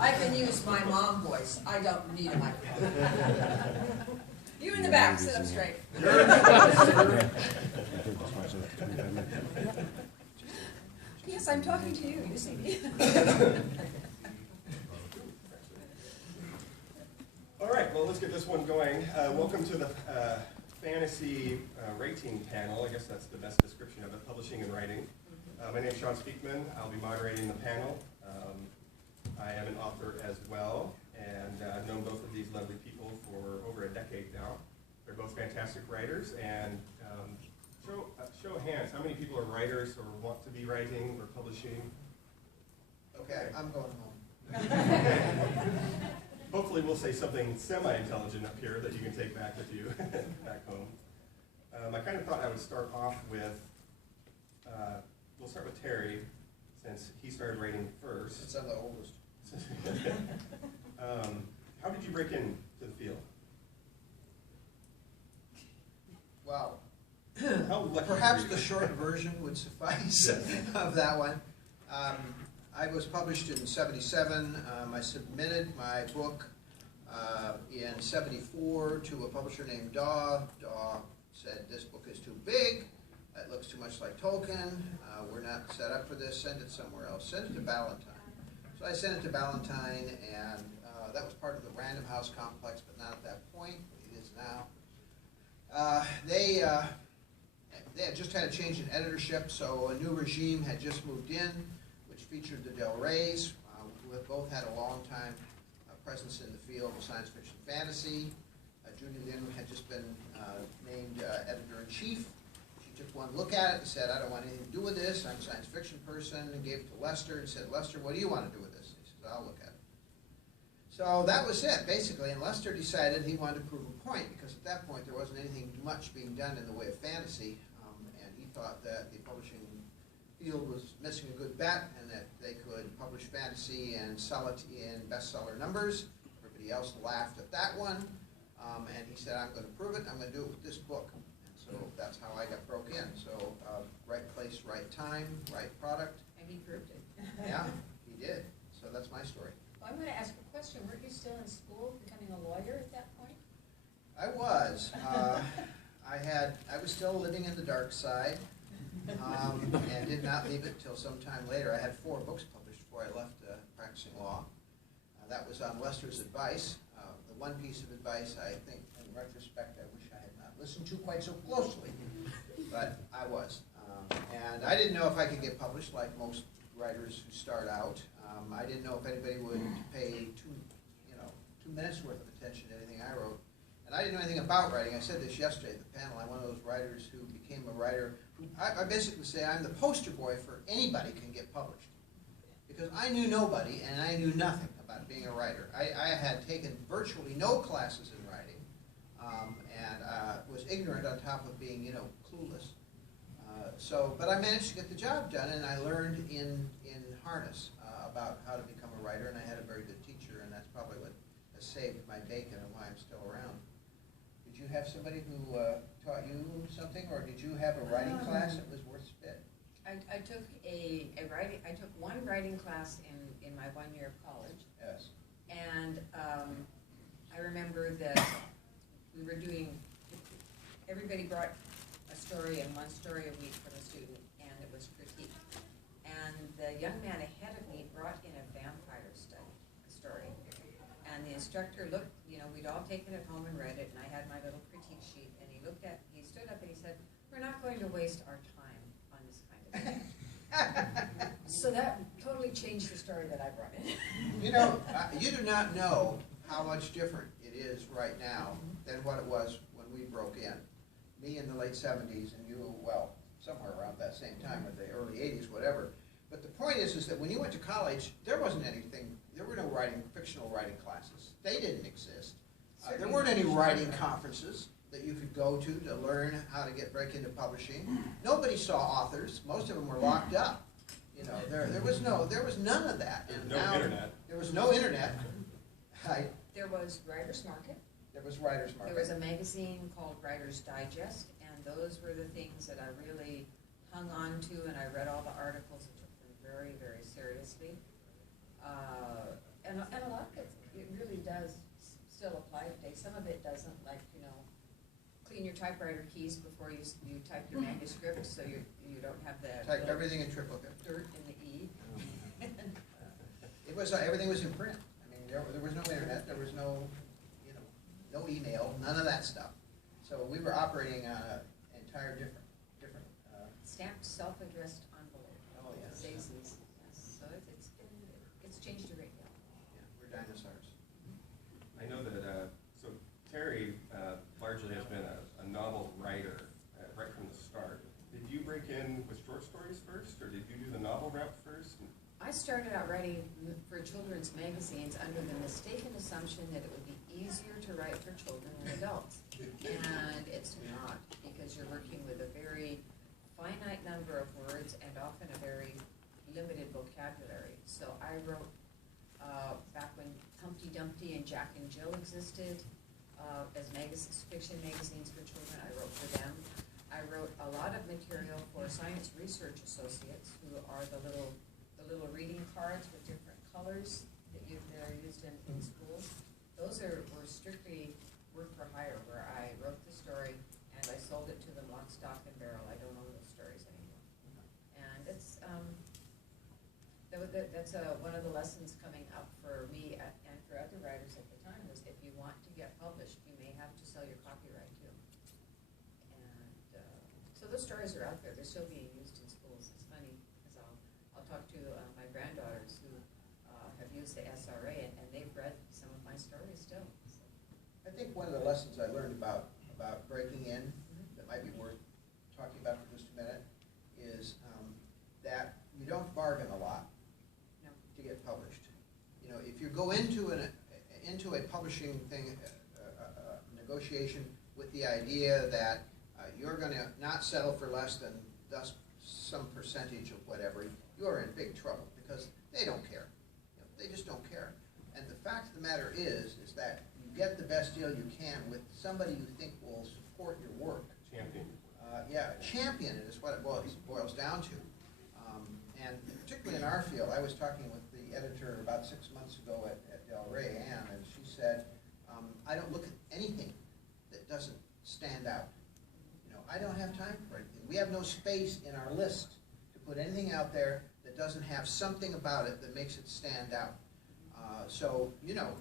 I can use my mom voice. I don't need a microphone. You in the back, sit up straight. Yes, I'm talking to you, you see me. All right, well, let's get this one going. Welcome to the fantasy rating panel. I guess that's the best description of it, publishing and writing. My name is Shawn Speman. I'll be moderating the panel. I am an author as well, and I've known both of these lovely people for over a decade now. They're both fantastic writers, and show of hands, how many people are writers or want to be writing or publishing? Okay, I'm going home. Hopefully we'll say something semi-intelligent up here that you can take back with you, back home. I kind of thought I would start off with, we'll start with Terry, since he started writing first. Since I'm the oldest. How did you break into the field? Wow. How lucky Perhaps were you? the short version would suffice of that one. I was published in '77. I submitted my book in '74 to a publisher named Daw. Daw said, "This book is too big. It looks too much like Tolkien. We're not set up for this. Send it somewhere else. Send it to Ballantine." So I sent it to Ballantine, and that was part of the Random House complex, but not at that point. It is now. They had just had a change in editorship, so a new regime had just moved in, which featured the Del Reys, who have both had a long time presence in the field of science fiction fantasy. Judy Lin had just been named editor-in-chief. She took one look at it and said, "I don't want anything to do with this. I'm a science fiction person," and gave it to Lester and said, "Lester, what do you want to do with this?" He said, "I'll look at it." So that was it, basically, and Lester decided he wanted to prove a point, because at that point there wasn't anything much being done in the way of fantasy, and he thought that the publishing field was missing a good bet, and that they could publish fantasy and sell it in bestseller numbers. Everybody else laughed at that one, and he said, "I'm going to prove it. I'm going to do it with this book." And so that's how I got broke in. So right place, right time, right product. And he proved it. Yeah, he did. So that's my story. Well, I'm going to ask a question. Weren't you still in school, becoming a lawyer at that point? I was. I was still living in the dark side, and did not leave it till some time later. I had 4 books published before I left practicing law. That was on Lester's advice. The one piece of advice I think, in retrospect, I wish I had not listened to quite so closely, but I was. And I didn't know if I could get published like most writers who start out. I didn't know if anybody would pay 2 minutes worth of attention to anything I wrote. And I didn't know anything about writing. I said this yesterday at the panel. I'm one of those writers who became a writer who, I basically say I'm the poster boy for anybody can get published. Because I knew nobody and I knew nothing about being a writer. I had taken virtually no classes in writing, and was ignorant on top of being, clueless. But I managed to get the job done, and I learned in harness about how to become a writer, and I had a very good teacher, and that's probably what has saved my bacon and why I'm still around. Did you have somebody who taught you something, or did you have a writing class that was worth spit? I took I took one writing class in my 1 year of college. Yes. And I remember that we were doing, everybody brought a story and 1 story a week from a student, and it was critique. And the young man ahead of me brought in a vampire story. And the instructor looked, we'd all taken it home and read it, and I had my little critique sheet, and he stood up and he said, "We're not going to waste our time on this kind of thing." So that totally changed the story that I brought in. You do not know how much different it is right now than what it was when we broke in. Me in the late 70s, and you, well, somewhere around that same time, or the early 80s, whatever. But the point is that when you went to college, there wasn't anything, there were no fictional writing classes. They didn't exist. There weren't any writing conferences that you could go to learn how to break into publishing. Nobody saw authors. Most of them were locked up. There was none of that. And no internet. There was no internet. There was Writer's Market. There was Writer's Market. There was a magazine called Writer's Digest, and those were the things that I really hung on to, and I read all the articles and took them very, very seriously. And a lot of it really does still apply today. Some of it doesn't, like, clean your typewriter keys before you type your manuscript, so you don't have the Typed everything in triplicate. dirt in the E. It was, everything was in print. I mean, there was no internet, there was no, no email, none of that stuff. So we were operating on an entire different. Stamped self-addressed envelope. Oh, yes. Daisies. Yes. So it's changed a great deal. Yeah, we're dinosaurs. I know that, so Terry largely has been a novel writer right from the start. Did you break in with short stories first, or did you do the novel route first? I started out writing for children's magazines under the mistaken assumption that it would be easier to write for children than adults. And it's not, because you're working with a very finite number of words and often a very limited vocabulary. So I wrote, back when Humpty Dumpty and Jack and Jill existed, as fiction magazines for children, I wrote for them. I wrote a lot of material for Science Research Associates, who are the little reading cards with different colors that are used in schools. Those were strictly work for hire, where I wrote the story and I sold it to them lock, stock, and barrel. I don't own those stories anymore. And that's one of the lessons coming up for me and for other writers at the time was, if you want to get published, you may have to sell your copyright too. And so those stories are out there. They're still being used in schools. It's funny, because I'll talk to my granddaughters who have used the SRA, and they've read some of my stories still. So. I think one of the lessons I learned about breaking in, that might be worth talking about for just a minute, is that you don't bargain a lot to get published. If you go into a publishing thing, negotiation with the idea that you're going to not settle for less than thus some percentage of whatever, you're in big trouble, because they don't care. They just don't care. And the fact of the matter is that you get the best deal you can with somebody you think will support your work. Champion. Champion it is what it boils down to. And particularly in our field, I was talking with the editor about 6 months ago at Del Rey, Ann, and she said, I don't look at anything that doesn't stand out. I don't have time for anything. We have no space in our list to put anything out there that doesn't have something about it that makes it stand out. So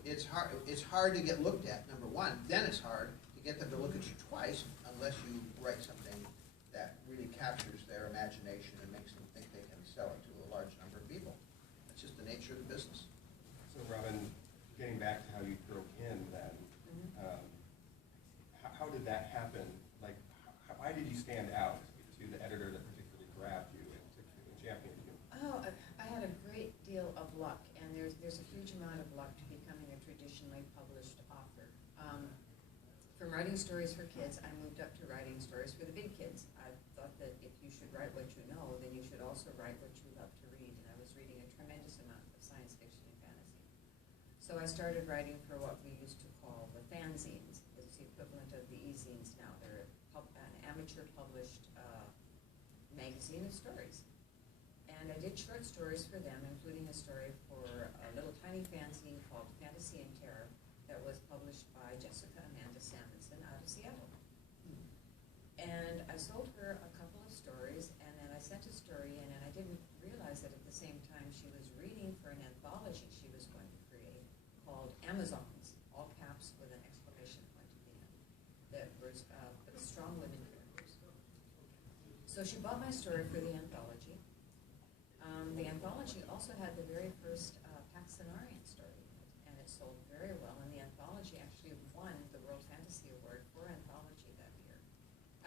it's hard to get looked at, number one. Then it's hard to get them to look at you twice, unless you write something that really captures their imagination and makes them think they can sell it to a large number of people. That's just the nature of the business. So Robin, getting back to how you broke in then, how did that happen? Like, why did you stand out to the editor that particularly grabbed you and championed you? Oh, I had a great deal of luck, and there's a huge amount of luck to becoming a traditionally published author. From writing stories for kids, I moved up to writing stories for the big kids. I thought that if you should write what you know, then you should also write what you love to read, and I was reading a tremendous amount of science fiction and fantasy. So I started writing for what we used to call the fanzines. It's the equivalent of the e-zines now. They're an amateur published magazine of stories. And I did short stories for them, including a story for a little tiny fanzine called Fantasy and Terror that was published by Jessica Amanda Samuelson out of Seattle. And I sold her a couple of stories, and then I sent a story in, and I didn't realize that at the same time she was reading for an anthology she was going to create called Amazons, all caps with an exclamation point at the end, that was for the strong women characters. So she bought my story for the anthology. The anthology also had the very first Paxenarian story in it, and it sold very well, and the anthology actually won the World Fantasy Award for anthology that year.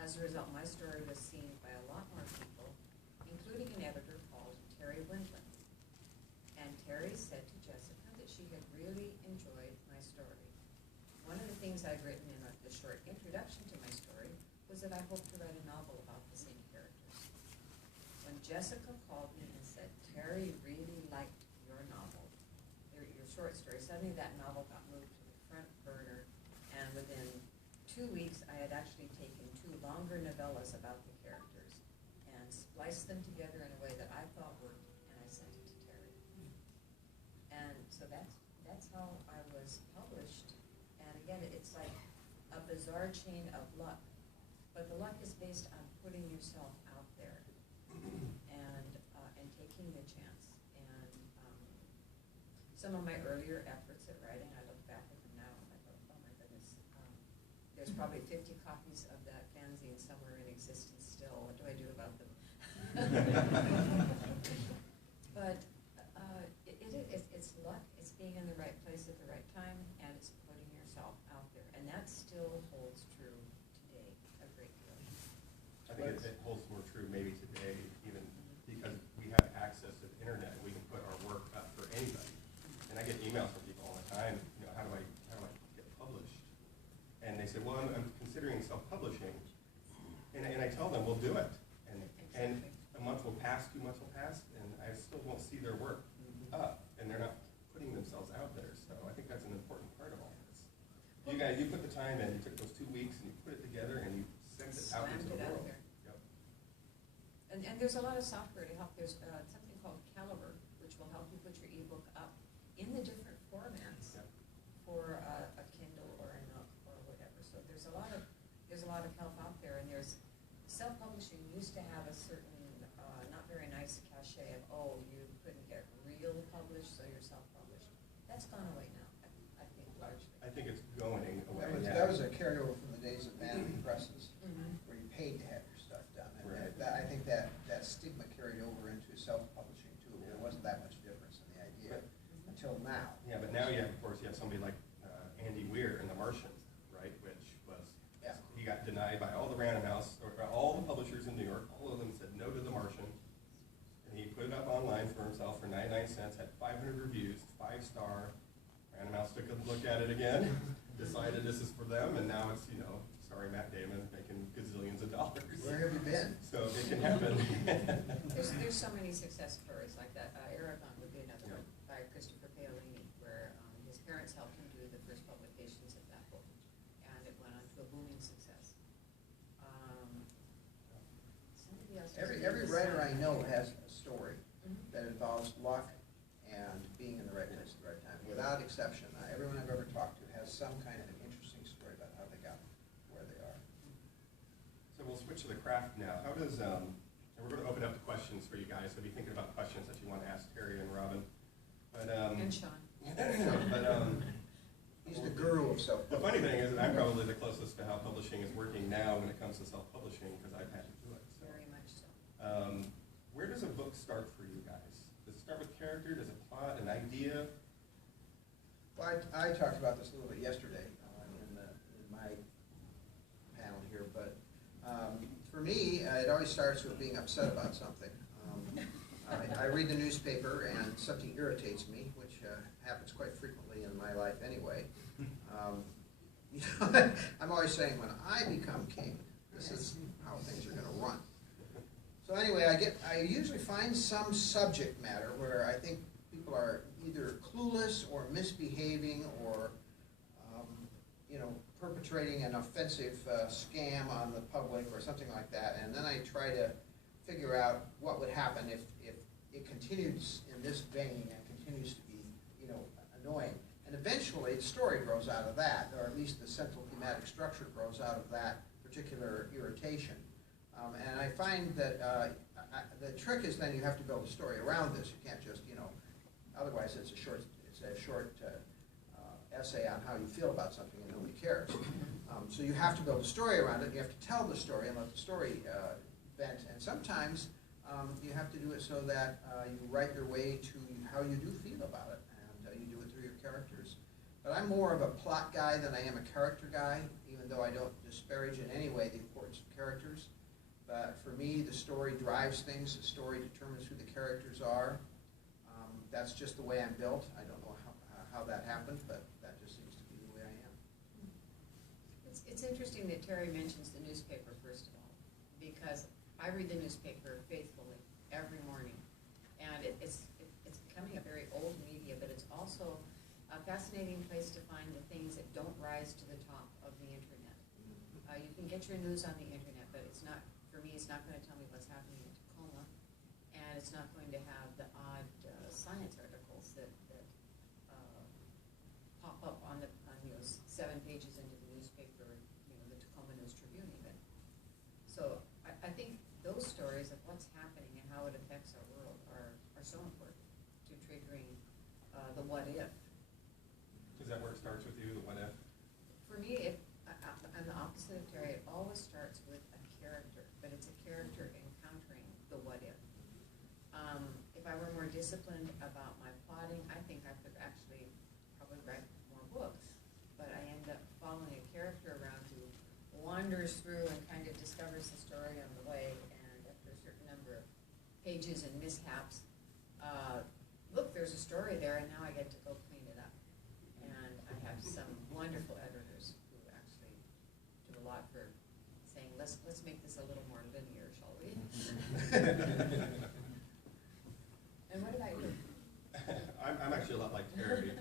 As a result, my story was seen by a lot more people, including an editor called Terry Windland. And Terry said to Jessica that she had really enjoyed my story. One of the things I'd written in the short introduction to my story was that I hoped to write a novel about the same characters. When Jessica called me and said, Terry really liked your novel, your short story, suddenly that novel got moved to the front burner, and within 2 weeks I had actually taken 2 longer novellas about the characters and spliced them together in a way that I thought worked, and I sent it to Terry. And so that's bizarre chain of luck, but the luck is based on putting yourself out there and taking the chance. And some of my earlier efforts at writing, I look back at them now and I go, oh my goodness, there's probably 50 copies of that fanzine somewhere in existence still. What do I do about them? But it's luck, it's being in the right place at the right time, and it's putting yourself out there. And that still holds true today a great deal. I think it holds more true maybe today, even because we have access to the internet. We can put our work up for anybody. And I get emails from people all the time, you know, how do I get published? And they say, well, I'm considering self-publishing. And I tell them, well, do it. And a month will pass, 2 months will pass, and I still won't see their work up, and they're not putting themselves out there. So I think that's an important part of all this. You guys, you put the time in, you took those 2 weeks, and you put it together, and you sent it out into the world. Yep. And there's a lot of software to help. There's something called Caliber, which will help you put your ebook up in the different formats for a Kindle or a Nook or whatever. So there's a lot of help out there, and there's self-publishing used to have a certain not very nice cachet of, oh, you couldn't get real published, so you're self-published. That's gone away now, I think, largely. I think it's going away. That was a carryover from the days of vanity presses, where you paid to have your stuff done. And I think that stigma carried over into self-publishing too. There wasn't that much difference in the idea until now. Yeah, but now you have, of course, you have somebody like Andy Weir in The Martian, right, which was, he got denied by all the Random House, or all the publishers in New York. All of them said no to The Martian. And he put it up online for himself for 99 cents, had 500 reviews, 5-star. Random House took a look at it again, decided this is for them, and now it's, you know, starring Matt Damon making gazillions of dollars. Where have you been? So it can happen. There's so many success stories like that. Aragon would be another one by Christopher Paolini, where his parents helped him do the first publications of that book, and it went on to a booming success. Somebody else. Every writer I know has a story that involves luck and being in the right place at the right time, without exception. Everyone I've ever talked to has some kind of an interesting story about how they got where they are. So we'll switch to the craft now. How does, and we're going to open up the questions for you guys, so be thinking about questions that you want to ask Terry and Robin. But, And Shawn. He's the guru of self-publishing. The funny thing is that I'm probably the closest to how publishing is working now when it comes to self-publishing, because I've had to do it. So. Very much so. Where does a book start for you guys? Does it start with character? Does it plot, an idea? Well, I talked about this a little bit yesterday in my panel here, but for me, it always starts with being upset about something. I read the newspaper and something irritates me, which happens quite frequently in my life anyway. You know, I'm always saying, when I become king, this is how things are going to run. So anyway, I usually find some subject matter where I think people are either clueless or misbehaving or, you know, perpetrating an offensive scam on the public or something like that, and then I try to figure out what would happen if it continues in this vein and continues to be, you know, annoying. And eventually the story grows out of that, or at least the central thematic structure grows out of that particular irritation. And I find that the trick is then you have to build a story around this. You can't just, you know, otherwise it's a short essay on how you feel about something and nobody cares. So you have to build a story around it. You have to tell the story and let the story vent. And sometimes you have to do it so that you write your way to how you do feel about it, and you do it through your characters. But I'm more of a plot guy than I am a character guy, even though I don't disparage in any way the importance of characters. But for me, the story drives things. The story determines who the characters are. That's just the way I'm built. I don't know how that happened, but that just seems to be the way I am. It's interesting that Terry mentions the newspaper, first of all, because I read the newspaper faithfully every morning. And it's becoming a very old media, but it's also a fascinating place to find the things that don't rise to the top of the internet. You can get your news on the internet, but it's not, for me, it's not going to tell me what's happening in Tacoma, and it's not going to have the odd science articles that pop up on 7 pages into the newspaper triggering the what if. Is that where it starts with you, the what if? For me, I'm the opposite of Terry. It always starts with a character, but it's a character encountering the what if. If I were more disciplined about my plotting, I think I could actually probably write more books. But I end up following a character around who wanders through and kind of discovers the story on the way, and after a certain number of pages and mishaps, look, there's a story there, and now I get to go clean it up. And I have some wonderful editors who actually do a lot for saying, let's make this a little more linear, shall we? And what about you? I'm actually a lot like Terry.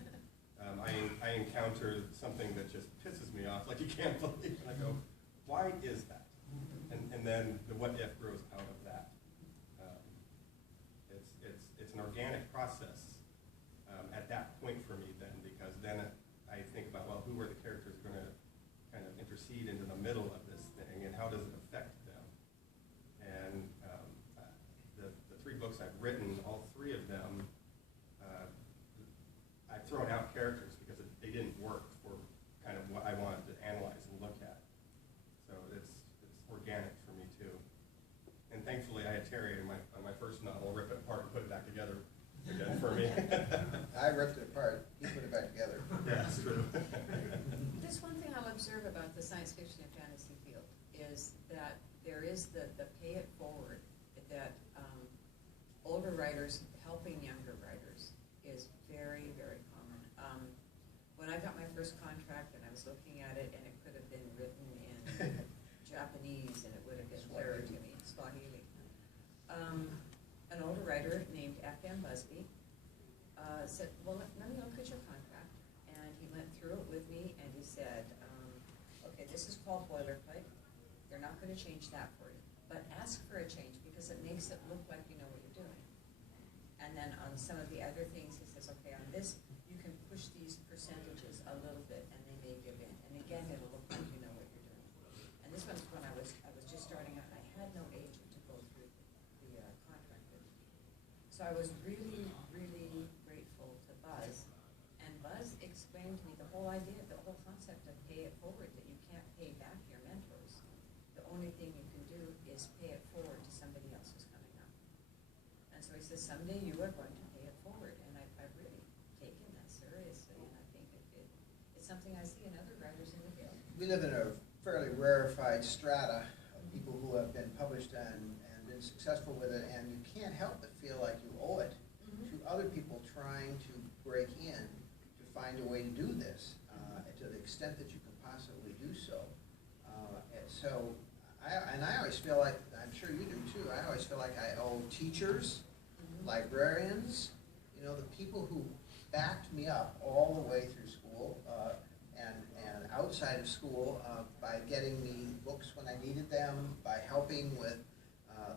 I encounter something that just pisses me off, like you can't believe, and I go, why is that? And then the what if grows out of that. It's an organic process at that point for me then, because then I think about, well, who are the characters going to kind of intercede into the middle of this thing, and how does it affect them? And the 3 books I've written, all 3 of them, I've thrown out characters because they didn't work for kind of what I wanted to analyze and look at. So it's organic for me too. And thankfully I had Terry on my first novel, rip it apart and put it back together again for me. I ripped it apart, he put it back together. Yeah, that's true. There's one thing I'll observe about the science fiction and fantasy field is that there is the pay it forward, that older writers helping younger writers is very, very common. When I got my first contract and I was looking at it, and it could have been written in Japanese and it would have been clearer to me, Swahili. An older writer named F.M. Busby said, well, let me look at your contract. And he went through it with me and he said, okay, this is called boilerplate. They're not going to change that for you. But ask for a change because it makes it look like you know what you're doing. And then on some of the other things, he says, okay, on this, you can push these percentages a little bit and they may give in. And again, it'll look like you know what you're doing. And this one's when I was just starting out and I had no agent to go through the contract with. So I was really, really grateful to Buzz. And Buzz explained to me the whole idea, the whole concept of pay it forward, that you can't pay back your mentors. The only thing you can do is pay it forward to somebody else who's coming up. And so he says, someday you are going to pay it forward. And I've really taken that seriously. And I think it's something I see in other writers in the field. We live in a fairly rarefied strata of people who have been published and been successful with it, and you can't help but feel like you owe it to other people trying to break in to find a way to do this to the extent that you can possibly do so. I always feel like, I'm sure you do too, I always feel like I owe teachers, librarians, you know, the people who backed me up all the way through school and outside of school by getting me books when I needed them, by helping with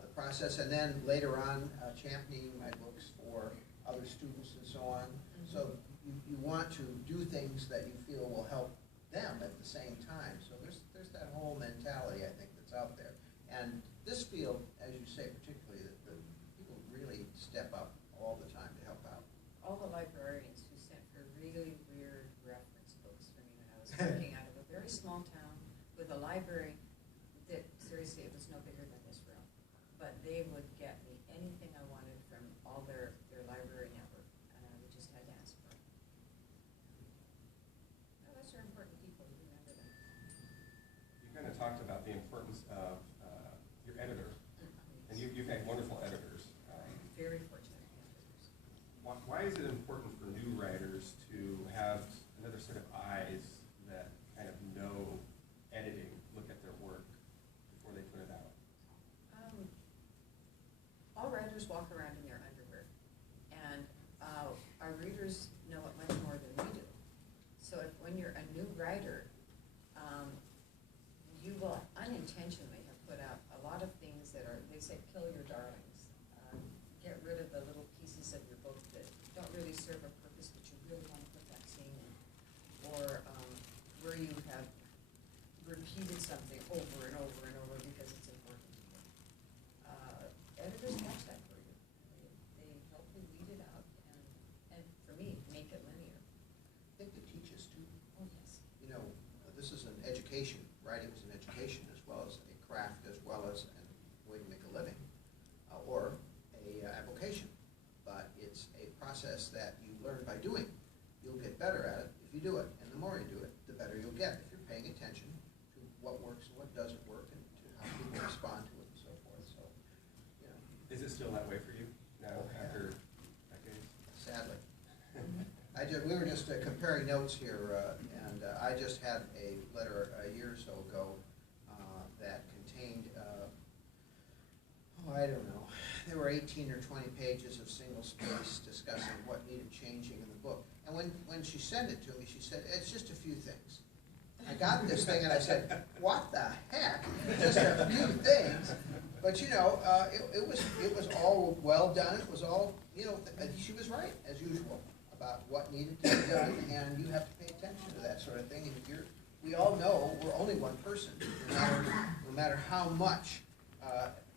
the process, and then later on championing my books for other students and so on. So you want to do things that you feel will help them at the same time. So there's that whole mentality, I think, that's out there. And this field, as you say, particularly, the people really step up all the time to help out. All the librarians who sent for really weird reference books for me when I was working out of a very small town with a library that, seriously, it was no bigger than this room. But they would get me anything I wanted from all their library network, and I would just had to ask for it. Oh, those are important people, you remember them. You kind of talked about the importance of your editor, and you've had wonderful editors. Very fortunate editors. Why is it important for new writers to have another set of eyes that kind of know editing, look at their work before they put it out? All writers walk around in their underwear, and our readers know it much more than we do. So when you're a new writer, you will unintentionally have put out a lot of things that are, they say, kill your darlings. Get rid of the little pieces of your book that don't really serve a purpose, but you really want to put that scene in. Or better at it if you do it. And the more you do it, the better you'll get if you're paying attention to what works and what doesn't work and to how people respond to it and so forth. So, you know. Is it still that way for you now after decades? Sadly. We were just comparing notes here, and I just had a letter a year or so ago that contained, I don't know, there were 18 or 20 pages of single space discussing what needed changing in the book. And when she sent it to me, she said, it's just a few things. I got this thing and I said, what the heck? Just a few things. But you know, it was all well done. It was all, you know, she was right, as usual, about what needed to be done, and you have to pay attention to that sort of thing. And we all know we're only one person, no matter how much,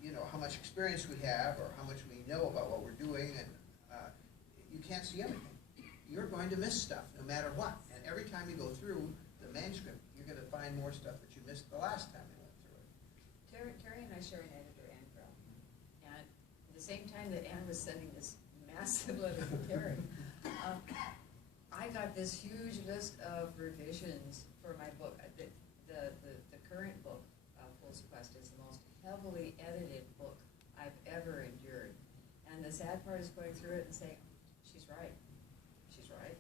you know, how much experience we have or how much we know about what we're doing, and you can't see everything. You're going to miss stuff no matter what. And every time you go through the manuscript, you're going to find more stuff that you missed the last time you went through it. Terry and I share an editor, Ann Grell. And at the same time that Ann was sending this massive letter to Terry, I got this huge list of revisions for my book. The current book, Fool's Quest, is the most heavily edited book I've ever endured. And the sad part is going through it and saying, she's right. She's right.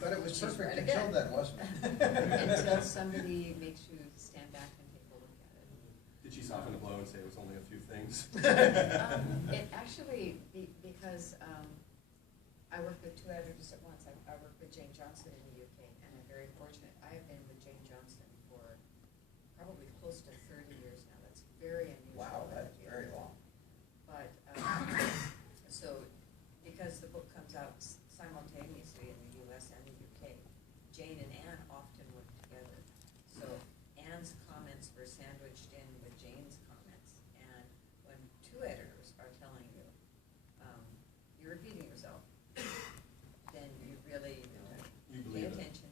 But it was She's perfect right until again. then, wasn't it? Until somebody makes you stand back and take a look at it. Did she soften the blow and say it was only a few things? It actually, because I work with two editors at once. I work with Jane Johnson in the UK, and I'm very fortunate. I have been with Jane Johnson for probably close to 30 years now. That's very unusual. Wow, that's very long. But, so, because the book comes out simultaneously in the US and the UK, Jane and Ann often work together. So Ann's comments were sandwiched in with Jane's comments. And when two editors are telling you, you're repeating yourself, then you really, you know, You pay believe it. attention,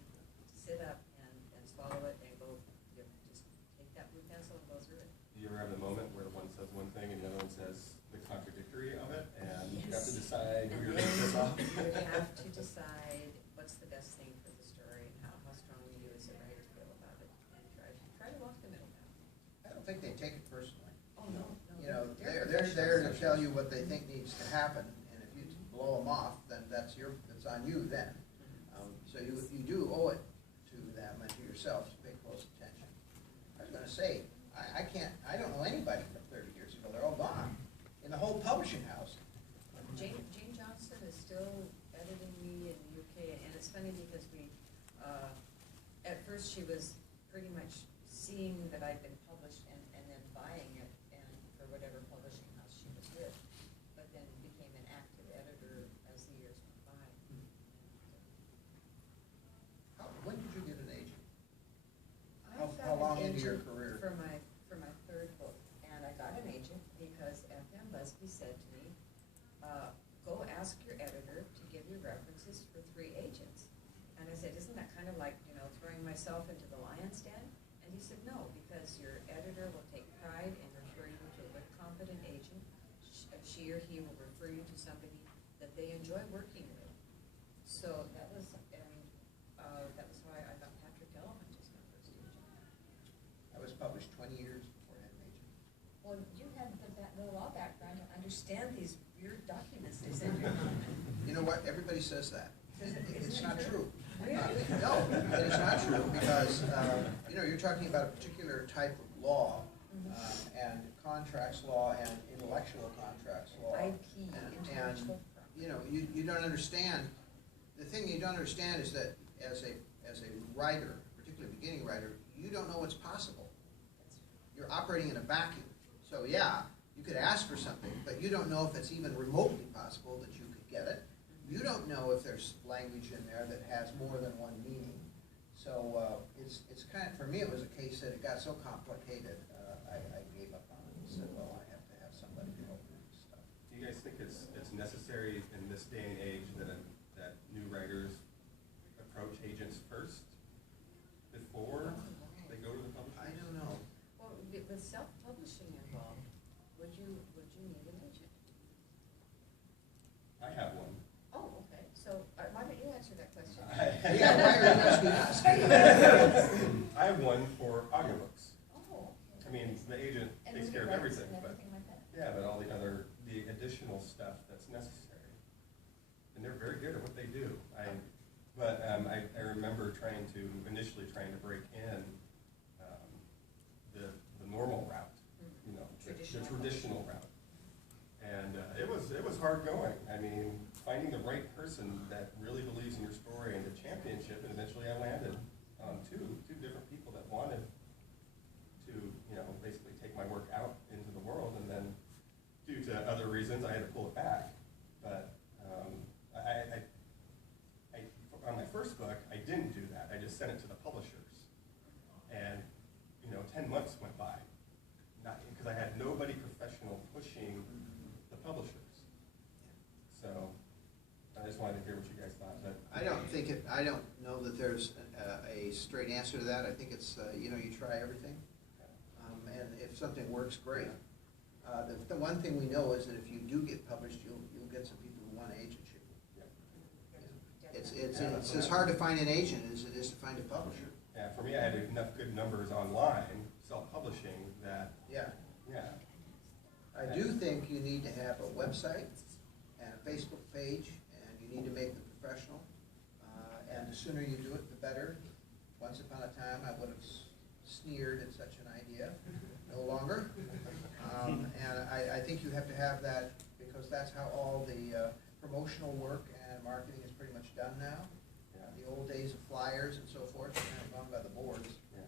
sit up and swallow it and go, you know, just take that blue pencil and go through it. Do you ever have a moment where one says one thing and the other one says the contradictory of it, and you have to Yes. decide who And you're then going to piss off? you have to decide what's the best thing for the story and how strongly you as a writer feel about it, and try to walk the middle path. I don't think they take it personally. Oh, no. You know, they're they're there to professionals. tell you what they think needs to happen, and if you blow them off, then it's on you then. So you do owe it to them and to yourself to pay close attention. I was gonna say, I don't know anybody from 30 years ago, they're all gone, in the whole publishing house. Jane Johnson is still editing me in the UK, and it's funny because at first she was pretty much seeing that I'd been published and then buying it, and for whatever publishing house she was with, but then became an active editor as the years went by. When did you get an agent? I How got long an into your agent career? For my third book, and I got an agent because F.M. Busby said to me, go ask your editor to give you references for 3 agents. And I said, isn't that kind of like, you know, throwing myself into the lion's den? And he said, no, because your editor will take pride in referring you to a good, competent agent. She or he will refer you to somebody that they enjoy working with. So that was, that was why I got Patrick Element as my first agent. I was published 20 years before I had an agent. Well, you had the law background to understand these weird documents they send you. You know what, everybody says that. Isn't It's it not true. Really? No, it is not true, because, you know, you're talking about a particular type of law, and contracts law and intellectual contracts law. IP, And, intellectual property. you know, you don't understand, the thing you don't understand is that as a writer, particularly a beginning writer, you don't know what's possible. You're operating in a vacuum. So yeah, you could ask for something, but you don't know if it's even remotely possible that you could get it. You don't know if there's language in there that has more than one meaning. So it's kind of, for me, it was a case that it got so complicated, I gave up on it and said, well, I have to have somebody to help me with this stuff. Do you guys think it's necessary in this day and age that new writers approach agents first before they go to the publishers? I don't know. Well, with self-publishing involved, would you need an agent? I have one. Oh, okay, so why don't you answer that question? Yeah, Yeah, why are you asking us? I have one for audiobooks. Oh. I mean, the agent And takes movie care of rights everything, and but, everything like that. yeah, but all the additional stuff that's necessary. And they're very good at what they do. I remember initially trying to break in the normal route, you know, the traditional route. And it was hard going. I mean, finding the right person that really believes in your story and the championship, and eventually I landed on two different people that wanted to, you know, basically take my work out into the world, and then due to other reasons, I had to pull it back. But on my first book, I didn't do that. I just sent it to the publishers, and 10 months went by, because I had nobody professional pushing the publishers. So I just wanted to hear what you guys thought. But I don't know that there's a straight answer to that. I think it's, you try everything. And if something works, great. The one thing we know is that if you do get published, you'll get some people who want to agent you. It's as hard to find an agent as it is to find a publisher. Yeah, for me, I had enough good numbers online, self-publishing, that, Yeah. yeah. I do think you need to have a website and a Facebook page, and you need to make them professional. And the sooner you do it, the better. Once upon a time, I would have sneered at such an idea. No longer. And I think you have to have that, because that's how all the promotional work and marketing is pretty much done now. The old days of flyers and so forth are kind of gone by the boards. Yeah.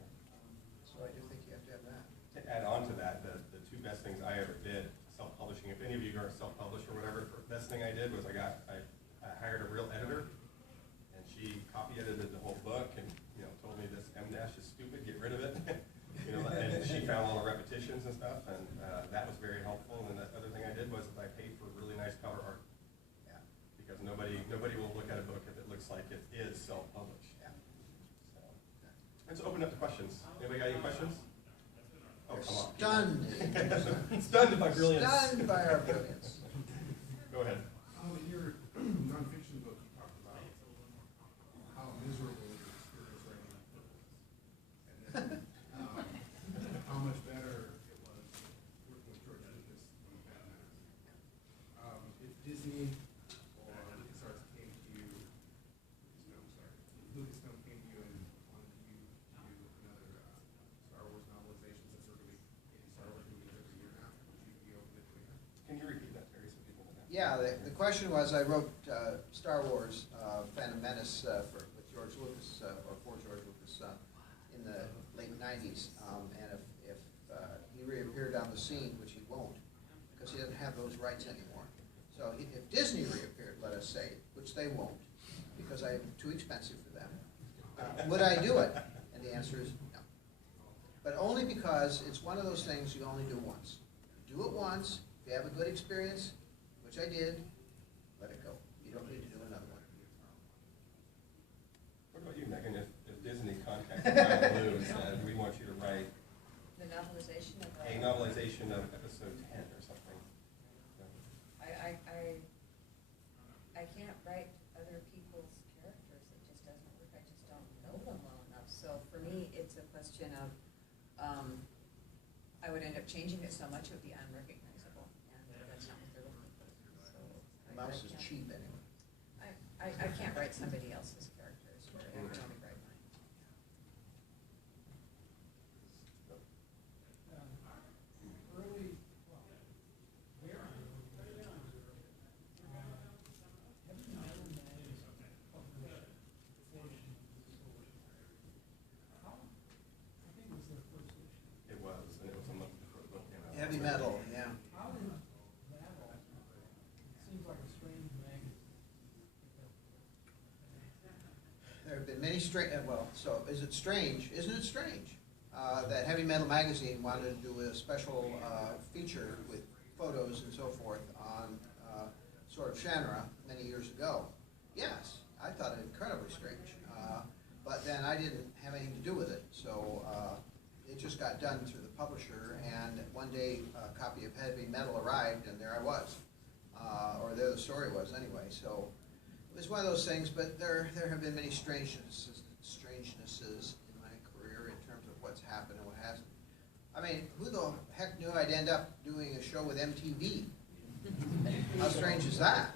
So I do think you have to have that. To add on to that, the two best things I ever did, self-publishing, if any of you are self-published or whatever, the best thing I did was I hired a real editor, and she copy edited the whole book and, told me this M dash is stupid, get rid of it. And she found all the repetitions and stuff, and that was very helpful. And the other thing I did was I paid for really nice cover art. Yeah. Because nobody will look at a book if it looks like it is self-published. Yeah. So, let's open up to questions. Anybody got any questions? Oh, come on. Stunned. Stunned by brilliance. Stunned by our brilliance. Go ahead. In your nonfiction book, you talked about how miserable your experience writing that book was, and then how much better it was working with George Lucas on the Batman. If Disney or LucasArts came to you, Lucasfilm came to you and wanted you to do another Star Wars novelization, since we're going to be getting Star Wars movies every year now, would you be open to doing that? Can you repeat that, Terry, so people know? Yeah, the question was, I wrote Star Wars, Phantom Menace with George Lucas, or for George Lucas, in the late 90s. And if he reappeared on the scene, which he won't, because he doesn't have those rights anymore. So if Disney reappeared, let us say, which they won't, because I'm too expensive for them, would I do it? And the answer is no. But only because it's one of those things you only do once. Do it once, if you have a good experience, which I did, let it go. You don't need to do another one. What about you, Megan? If Disney contacted Ryan Blue and said, we want you to write The novelization of a novelization of episode 10 or something. I can't write other people's characters. It just doesn't work. I just don't know them well enough. So for me, it's a question of, I would end up changing it so much it would be unrecognizable, and that's not what they're looking for. So The mouse is cheap anyway. I can't write somebody else's characters, or I can only write mine. It was, and it was a month before the book came out. Heavy metal, yeah. How did that all, seems like a strange magazine. There have been many strange, well, so is it strange? Isn't it strange that Heavy Metal Magazine wanted to do a special feature with photos and so forth on Sword of Shanra many years ago? Yes, I thought it incredibly strange. But then I didn't have anything to do with it, so it just got done through the publisher, and one day a copy of Heavy Metal arrived, and there I was. Or there the story was anyway. So it was one of those things, but there have been many strangenesses in my career in terms of what's happened and what hasn't. I mean, who the heck knew I'd end up doing a show with MTV? How strange is that?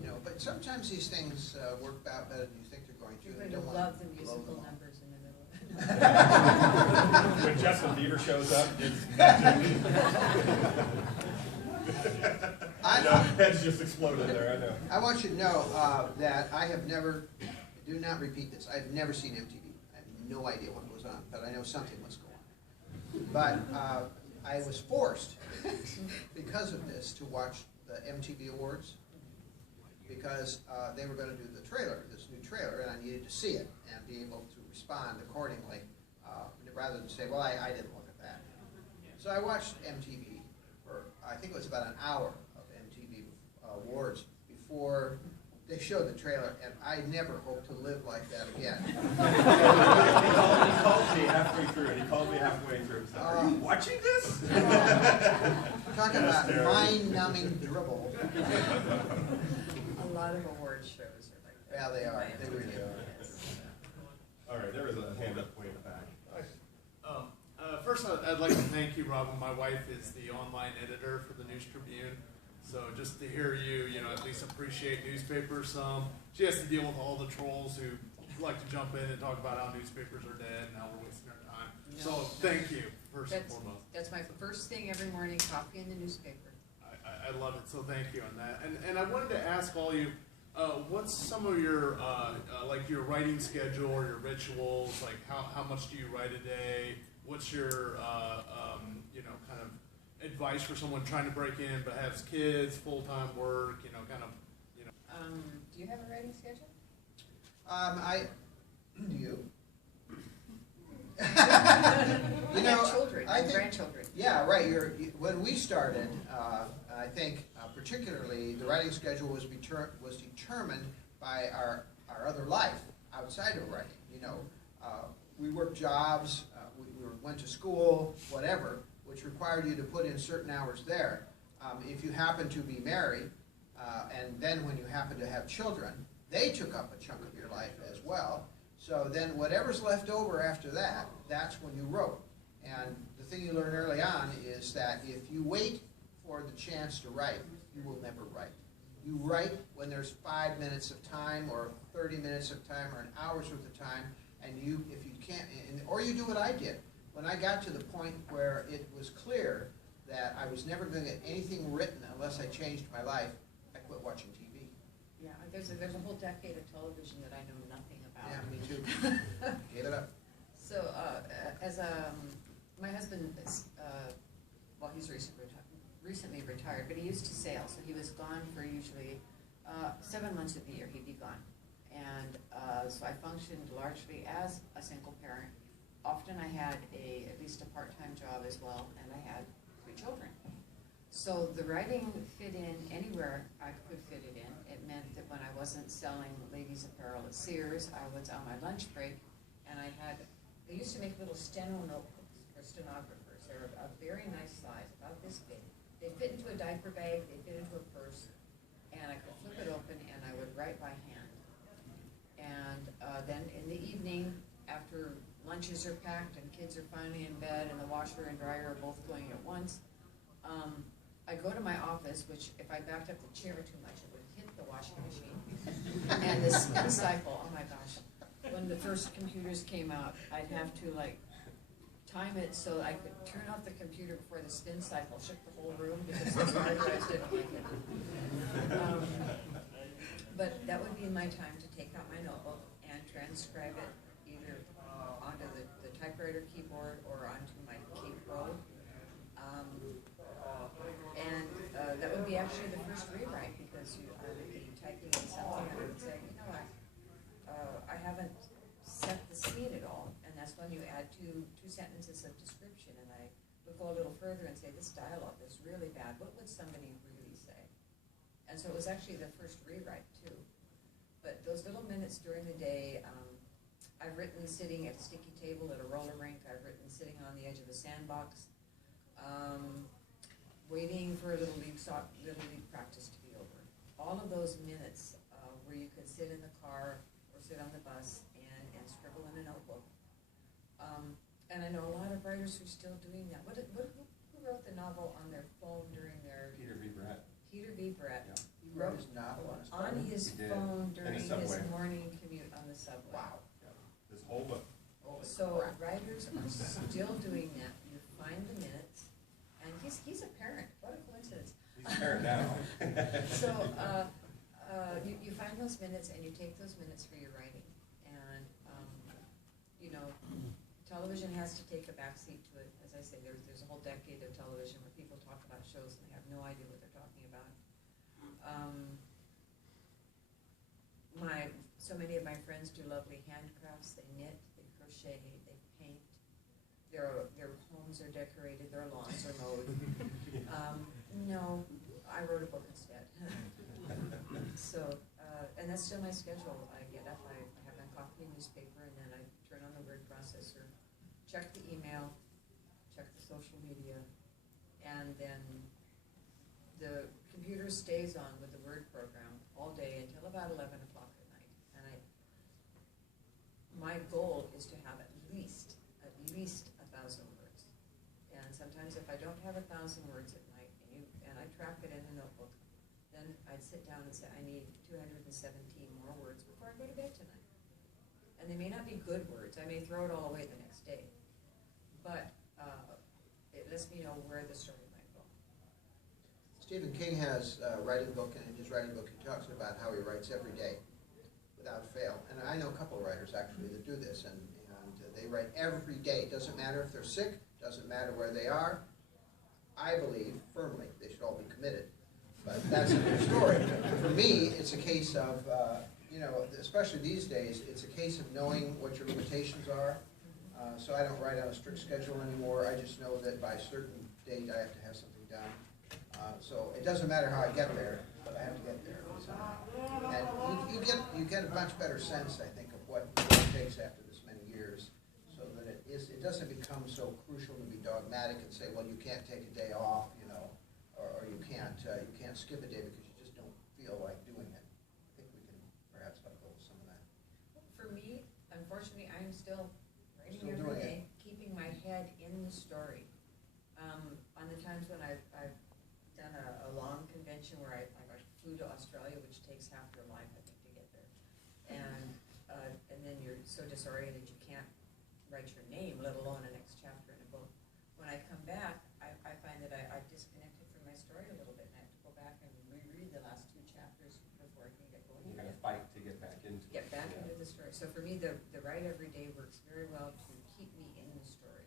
You know, but sometimes these things work out better than you think they're going to. You're and going you to don't love want the to blow musical them off. numbers in the middle. When Justin Bieber shows up, it's I know, heads just exploded there, I know. I want you to know that I have never, do not repeat this, I've never seen MTV. I have no idea what goes on, but I know something must go on. But I was forced, because of this, to watch the MTV Awards, because they were going to do the trailer, this new trailer, and I needed to see it and be able to respond accordingly, rather than say, well, I didn't look at that. So I watched MTV for, I think it was about an hour of MTV Awards before they showed the trailer, and I never hope to live like that again. He called me halfway through, and he called me halfway through. So, are you watching this? Talk about mind-numbing dribble. A lot of award shows are like that. Yeah, they are. They really are. All right, there was a hand up way in the back. First, I'd like to thank you, Robin. My wife is the online editor for the News Tribune. So just to hear you, at least appreciate newspapers some. She has to deal with all the trolls who like to jump in and talk about how newspapers are dead and how we're wasting our time. No. So thank you, first and foremost. That's my first thing every morning, coffee in the newspaper. I love it, so thank you on that. And I wanted to ask all you, what's some of your, like your writing schedule or your rituals? Like how much do you write a day? What's your, kind of advice for someone trying to break in but has kids, full-time work, Do you have a writing schedule? Do you? I have children, I and think, grandchildren. yeah, right. When we started, I think particularly the writing schedule was determined by our other life outside of writing. We worked jobs, we went to school, whatever, which required you to put in certain hours there. If you happen to be married, and then when you happen to have children, they took up a chunk of your life as well. So then whatever's left over after that, that's when you wrote. And the thing you learn early on is that if you wait for the chance to write, you will never write. You write when there's 5 minutes of time or 30 minutes of time or an hour's worth of time, and if you can't, or you do what I did. When I got to the point where it was clear that I was never going to get anything written unless I changed my life, I quit watching TV. Yeah, there's a whole decade of television that I know nothing about. Yeah, me too. Gave it up. So, my husband is, he's recently retired, but he used to sail, so he was gone for usually 7 months of the year, he'd be gone. And so I functioned largely as a single parent. Often I had at least a part-time job as well, and I had 3 children. So the writing fit in anywhere I could fit it in. It meant that when I wasn't selling ladies' apparel at Sears, I was on my lunch break, and they used to make little steno notebooks for stenographers. They're a very nice size, about this big. They fit into a diaper bag, they fit into a purse, and I could flip it open and I would write by hand. And then in the evening, after lunches are packed and kids are finally in bed and the washer and dryer are both going at once, I go to my office, which if I backed up the chair too much, it would hit the washing machine. And the spin cycle, oh my gosh. When the first computers came out, I'd have to time it so I could turn off the computer before the spin cycle shook the whole room because the hard drives didn't like it. But that would be my time to take out my notebook and transcribe it either onto the typewriter keyboard or onto my keyboard. And that would be actually the first rewrite because I would be typing in something and I would say, I haven't set the scene at all, and that's when you add two sentences of description, and I would go a little further and say, this dialogue is really bad. What would somebody really say? And so it was actually the first rewrite too. But those little minutes during the day, I've written sitting at a sticky table at a roller rink. I've written sitting on the edge of a sandbox, waiting for a little league practice to be over. All of those minutes where you And I know a lot of writers who are still doing that. Who wrote the novel on their phone during their? Peter V. Brett. Peter V. Brett. Yeah. He wrote his novel on his phone. On his He did. phone In during the his subway. morning commute on the subway. Wow. Yeah. His whole book. Holy So crap. writers are still doing that. You find the minutes, and he's a parent. What a coincidence. He's a parent now. So, you find those minutes and you take those minutes for your writing. And, you know, television has to take a backseat to it. As I say, there's a whole decade of television where people talk about shows and they have no idea what they're talking about. So many of my friends do lovely handcrafts. They knit, they crochet, they paint. Their homes are decorated, their lawns are mowed. No, I wrote a book instead. So, and that's still my schedule. I get up, I have my coffee and newspaper, and then I turn on the word processor, check the email, check the social media, and then the computer stays on with the Word program all day until about 11 o'clock at night. And my goal is to have at least 1,000 words. And sometimes if I don't have 1,000 words at night, and I track it in a notebook, then I'd sit down and say, I need 217 more words before I go to bed tonight. And they may not be good words. I may throw it all away the next day. But it lets me know where the story might go. Stephen King has a writing book, and in his writing book he talks about how he writes every day without fail. And I know a couple of writers actually that do this, and they write every day. It doesn't matter if they're sick, doesn't matter where they are. I believe firmly they should all be committed. But that's another story. For me, it's a case of, you know, especially these days, it's a case of knowing what your limitations are. So I don't write on a strict schedule anymore. I just know that by a certain date I have to have something done. So it doesn't matter how I get there, but I have to get there. So, and you get a much better sense, I think, of what it takes after this many years, so that it doesn't become so crucial to be dogmatic and say, well, you can't take a day off, you know, or you can't skip a day because you just don't feel like doing it. I think we can perhaps let go of some of that. For me, unfortunately, I'm still writing Still every doing day, keeping my head in the story. On the times when I've done a long convention where I flew to Australia, which takes half your life, I think, to get there. And then you're so disoriented you can't write your name, let alone the next chapter in a book. When I come back, I find that I've disconnected from my story a little bit, and I have to go back and reread the last 2 chapters before I can get going. You're gonna fight to get back into it. Get back Yeah. into the story. So for me, the write every day works very well to keep me in the story.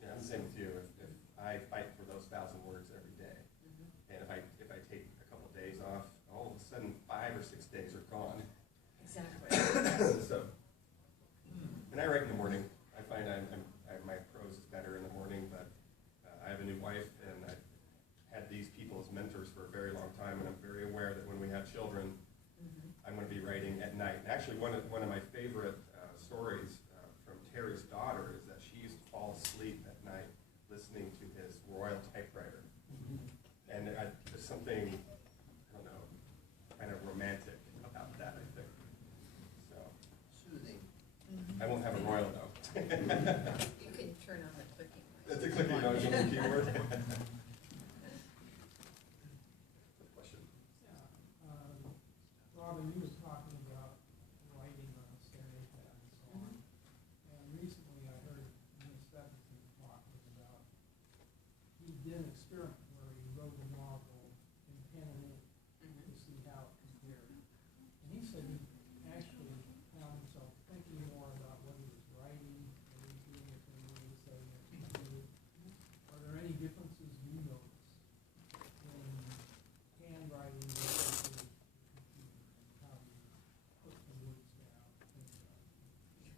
Yeah, I'm the same with you. If I fight for those 1,000 words every day, and if I take a couple of days off, all of a sudden 5 or 6 days are gone. Exactly. So, and I write in the morning. I find my prose is better in the morning, but I have a new wife, and I've had these people as mentors for a very long time, and I'm very aware that when we have children, I'm going to be writing at night. And actually, one of my favorite stories from Terry's daughter is that she used to fall asleep at night listening to his Royal typewriter. And there's something, I don't know, kind of romantic about that, I think. So, Soothing. I won't have a Royal though. You can turn on the clicking. That's a clicking noise on the keyboard. Good question. Robin, you was talking about writing on a stereo pad and so on. And recently I heard Neil Stephenson talk about, he did an experiment where he wrote a novel in pen and ink to see how it compared. And he said he actually found himself thinking more about what he was writing, and he was doing it in the way he said it. Are there any differences you notice in handwriting versus how you put the words down, things like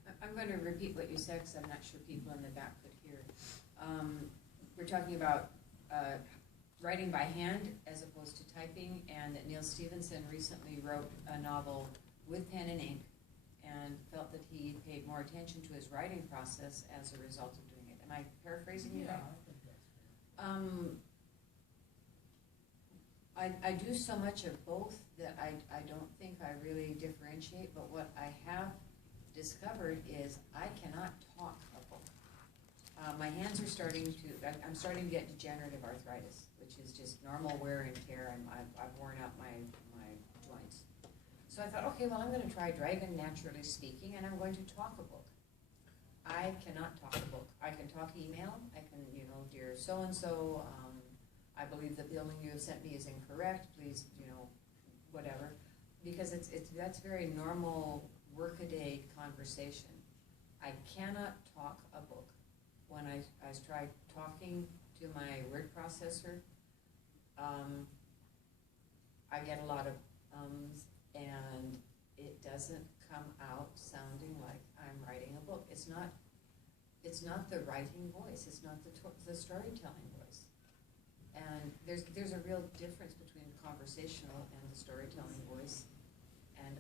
that? I'm going to repeat what you said because I'm not sure people in the back could hear. We're talking about writing by hand as opposed to typing, and that Neil Stephenson recently wrote a novel with pen and ink and felt that he paid more attention to his writing process as a result of doing it. Am I paraphrasing you Yeah, right? I think that's fair. I do so much of both that I don't think I really differentiate, but what I have discovered is I cannot talk a book. My hands are starting to, I'm starting to get degenerative arthritis, which is just normal wear and tear. I've worn out my joints. So I thought, okay, well, I'm gonna try Dragon Naturally Speaking, and I'm going to talk a book. I cannot talk a book. I can talk email. I can, dear so-and-so, I believe that the only you have sent me is incorrect. Please, whatever. Because that's very normal workaday conversation. I cannot talk a book. When I tried talking to my word processor, I get a lot of ums, and it doesn't come out sounding like I'm writing a book. It's not the writing voice. It's not the storytelling voice. And there's a real difference between the conversational and the storytelling voice, and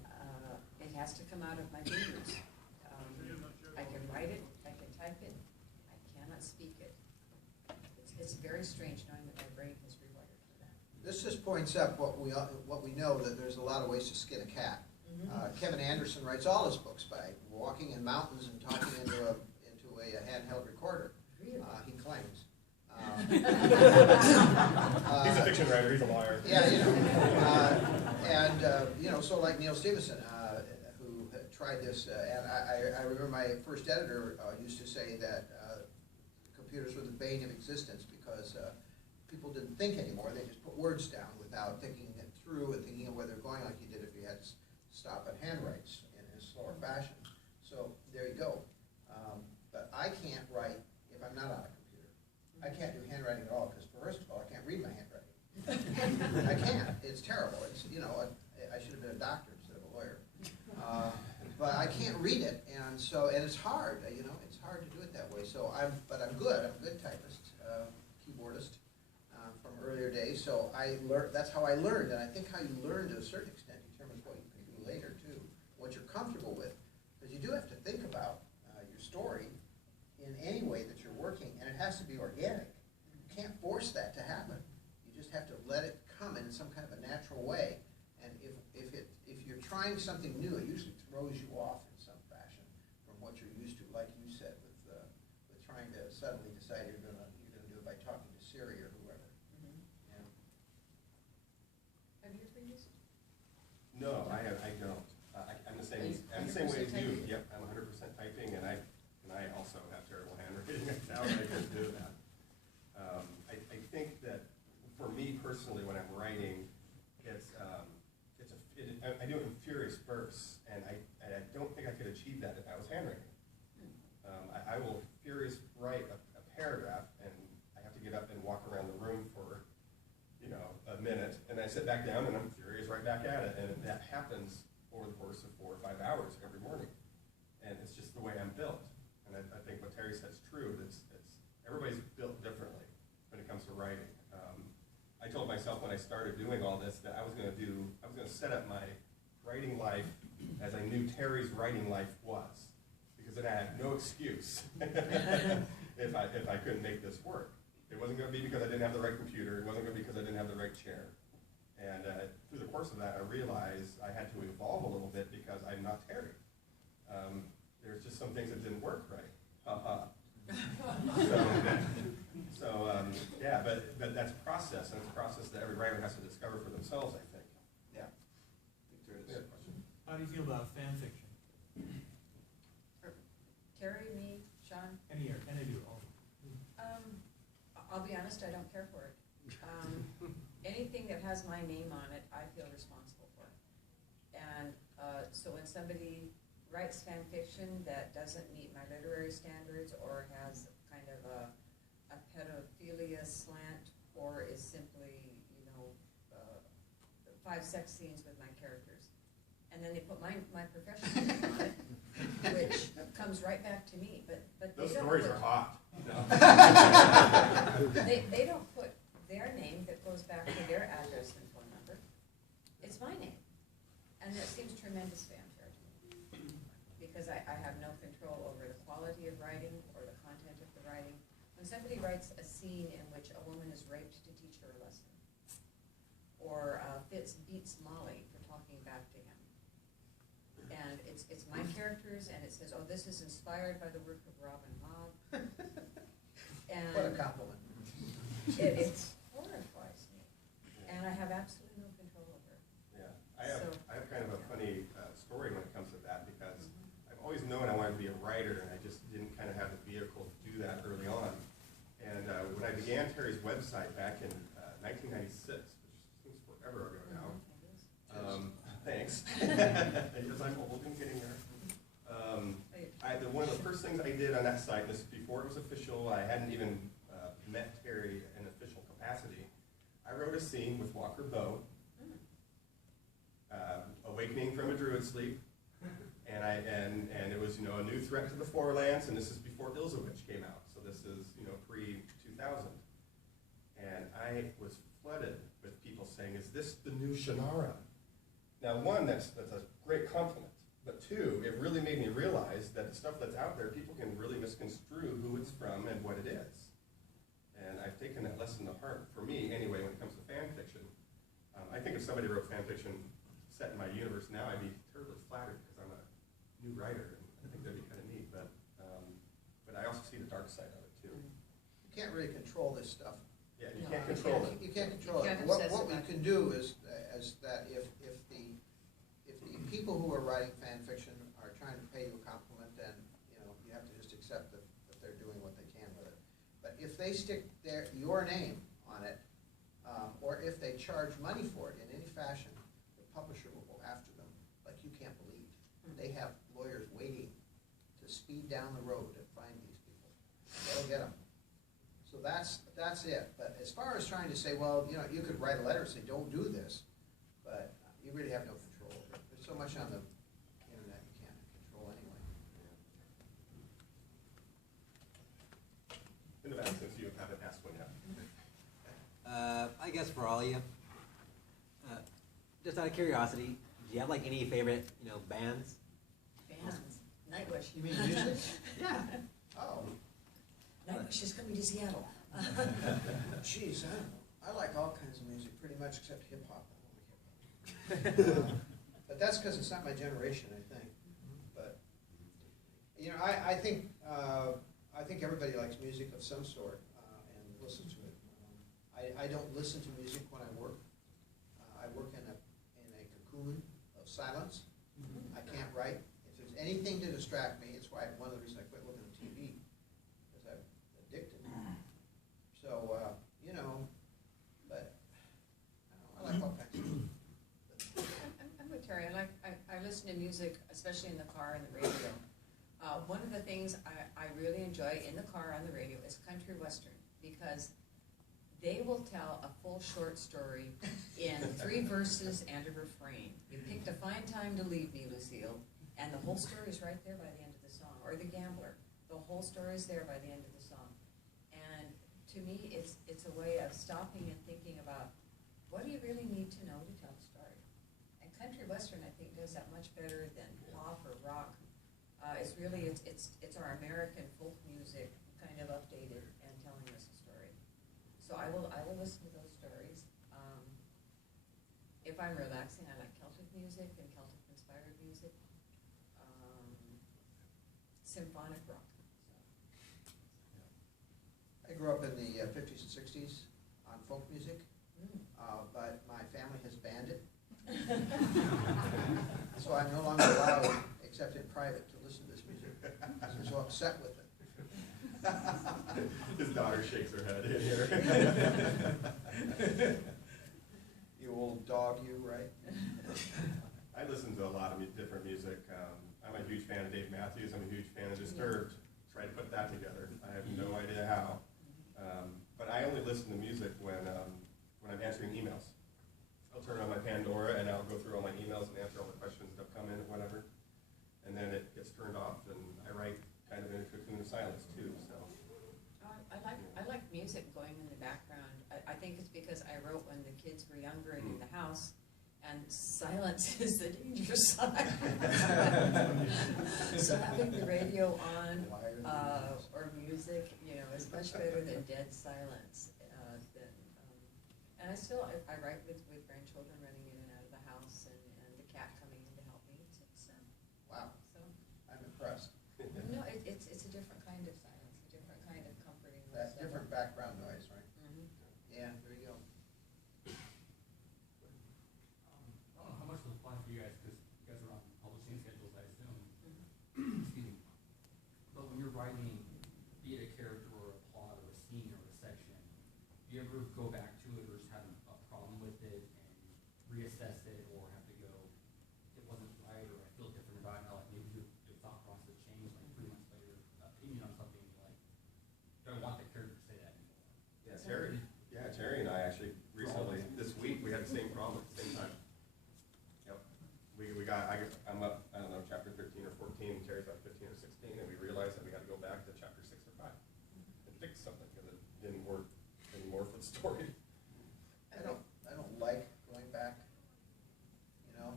it has to come out of my fingers. I can write it, I can type it, I cannot speak it. It's very strange knowing that my brain is rewired for that. This just points up what we know, that there's a lot of ways to skin a cat. Kevin Anderson writes all his books by walking in mountains and talking into a handheld recorder. Really? He claims. He's a fiction writer, he's a lawyer. Yeah, so like Neil Stevenson, who had tried this, and I remember my first editor used to say that computers were the bane of existence because people didn't think anymore. They just put words down without thinking it through and thinking of where they're going, like you did if you had to stop at handwrites in a slower fashion. So there you go. But I can't write if I'm not on a computer. I can't do handwriting at all because, first of all, I can't read my handwriting. I can't. It's terrible. I should have been a doctor instead of a lawyer. But I can't read it, and it's hard. It's hard to do it that way. So I'm good. I'm a good typist, keyboardist from earlier days. So that's how I learned, and I think how you learn to a certain extent determines what you can do later too, what you're comfortable with, because you do have to think about your story in any way that you're working, and it has to be organic. You can't force that to happen. You just have to let it come in some kind of a natural way. And if you're trying something new, it usually throws you off in some fashion from what you're used to, like you said, with trying to suddenly decide you're gonna do it by talking to Siri or whoever. Yeah. Have you ever used it? No, I don't. I'm the same. I'm the same way as you. Yep, I'm 100% typing, and I also have terrible handwriting. I can do that. I think that for me personally, when I'm writing, I do it in furious bursts, and I don't think I could achieve that if I was handwriting. I will furious write a paragraph, and I have to get up and walk around the room for a minute, and I sit back down, and I'm furious right back at it, and that happens over the course of 4 or 5 hours every morning, and it's just the way I'm built. And I think what Terry said is true. It's everybody's built differently when it comes to writing. I told myself when I started doing all this that I was going to set up my writing life as I knew Terry's writing life was, because then I had no excuse if I couldn't make this work. It wasn't going to be because I didn't have the right computer. It wasn't going to be because I didn't have the right chair. And through the course of that, I realized I had to evolve a little bit because I'm not Terry. There's just some things that didn't work right. Yeah, but that's process, and it's a process that every writer has to discover for themselves, I think. Yeah. Good question. How do you feel about fan fiction? Terry, me, Shawn? Any of you, all. I'll be honest, I don't care for it. Anything that has my name on it, I feel responsible for. And so when somebody writes fan fiction that doesn't meet my literary standards or has kind of a pedophilia slant or is simply, 5 sex scenes with my characters, and then they put my professional name on it, which comes right back to me. But Those stories are hot. They don't put their name that goes back to their address and phone number. It's my name, and that seems tremendous fanfare to me because I have no control over the quality of writing or the content of the writing. When somebody writes a scene in which a woman is raped to teach her a lesson, or Fitz beats Molly for talking back to him, and it's my characters, and it says, oh, this is inspired by the work of Robin Hobb, What a And compliment. it horrifies me, and I have absolutely no control over it. Yeah, So- I have kind of a funny story when it comes to that, because I've always known I wanted to be a writer, and I just didn't kind of have the vehicle to do that early on. And when I began Terry's website back in 1996, which seems forever ago now, thanks, because I'm old and getting there. One of the first things I did on that site, this before it was official, I hadn't even met Terry in official capacity, I wrote a scene with Walker Bow, awakening from a druid sleep, and it was, a new threat to the Forelands, and this is before Ilzawitch came out, so this is, pre-2000. And I was flooded with people saying, is this the new Shannara? Now, one, that's a great compliment, but two, it really made me realize that the stuff that's out there, people can really misconstrue who it's from and what it is. And I've taken that lesson to heart, for me anyway, when it comes to fan fiction. I think if somebody wrote fan fiction set in my universe now, I'd be terribly flattered, because I'm a new writer, and I think that'd be kind of neat, but I also see the dark side of it too. You can't really control this stuff. Yeah, you No, can't you control it. You can't control You it. can't What obsess we about it. can do is that if the people who are writing fan fiction are trying to pay you a compliment, then, you have to just accept that they're doing what they can with it. But if they stick your name on it, or if they charge money for it in any fashion, the publisher will go after them like you can't believe. They have lawyers waiting to speed down the road and find these people. They'll get them. So that's it. But as far as trying to say, well, you could write a letter and say, don't do this, but you really have no control over it. There's so much on the internet you can't control anyway. In the back, since you haven't asked one yet. I guess for all of you, just out of curiosity, do you have like any favorite, bands? Bands, Nightwish. You mean music? Yeah. Oh, Nightwish is coming to Seattle. geez, I like all kinds of music, pretty much except hip hop. I don't like hip hop. But that's because it's not my generation, I think. But I think everybody likes music of some sort and listens to it. I don't listen to music when I work. I work in a cocoon of silence. I can't write. If there's anything to distract me, it's why one of the reasons I quit looking at TV, because I'm addicted. So but I like all kinds of music. I'm with Terry. I listen to music, especially in the car and the radio. One of the things I really enjoy in the car on the radio is country western, because they will tell a full short story in 3 verses and a refrain. You picked a fine time to leave me, Lucille, and the whole story is right there by the end of the song. Or The Gambler, the whole story is there by the end of the song. And to me, it's a way of stopping and thinking about, what do you really need to know to tell a story? And country western, I think, does that much better than pop or rock. It's really, it's our American folk music kind of updated and telling us a story. So I will listen to those stories. If I'm relaxing, I like Celtic music and Celtic inspired music. Symphonic rock. I grew up in the 50s and 60s on folk music, but my family has banned it. So I'm no longer allowed, except in private, to listen to this music. I'm so upset with it. His daughter shakes her head in here. You old dog, you, right? I listen to a lot of different music. I'm a huge fan of Dave Matthews. I'm a huge fan of Disturbed. Try to put that together. I have no idea how. But I only listen to music when I'm answering emails. I'll turn on my Pandora and I'll go through all my emails and answer all the questions that have come in or whatever. And then it gets turned off and I write kind of in a cocoon of silence too, so. I like music going in the background. I think it's because I wrote when the kids were younger and in the house, and silence is the danger sign. So having the radio on or music, is much better than dead silence. And I write with grandchildren running in and out of the house, and the cat coming in to help me. Wow, So I'm impressed. no, it's a different kind of silence, a different kind of comforting. That I'm up, I don't know, chapter 13 or 14, Terry's up 15 or 16, and we realized that we had to go back to chapter 6 or 5 and fix something because it didn't work anymore for the story. I don't like going back, you know,